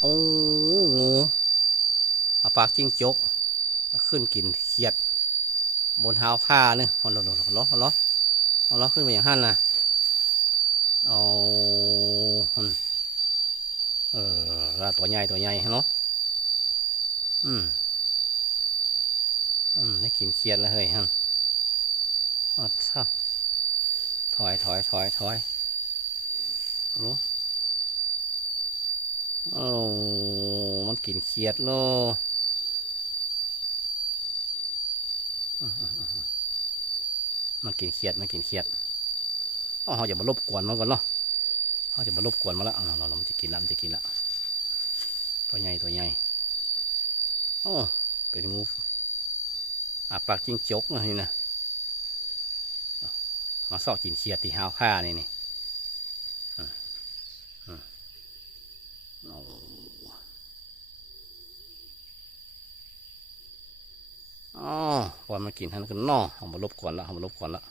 โอ้งูเอาปากจิ้งจกขึ้นกินเขียดบนเท้าผ้าเนี่ยเอาล้อขึ้นไปอย่างหั่นนะเอาละตัวใหญ่เนาะได้กินเขียดแล้วเฮ้ยฮั่นถอยรู้โอ้มันกินเขียดโลมันกินเขียดอ๋อเขาอย่ามารบกวนมันก่อนเนาะเขาจะมารบกวนมาแล้วเรามันจะกินละตัวใหญ่โอ้เป็นงูปากจิ้งจกนี่นะมาซอกกินเขียดที่หาวผ้านี่อ๋อวันมากินท่านก็นอเอามารบกวนละ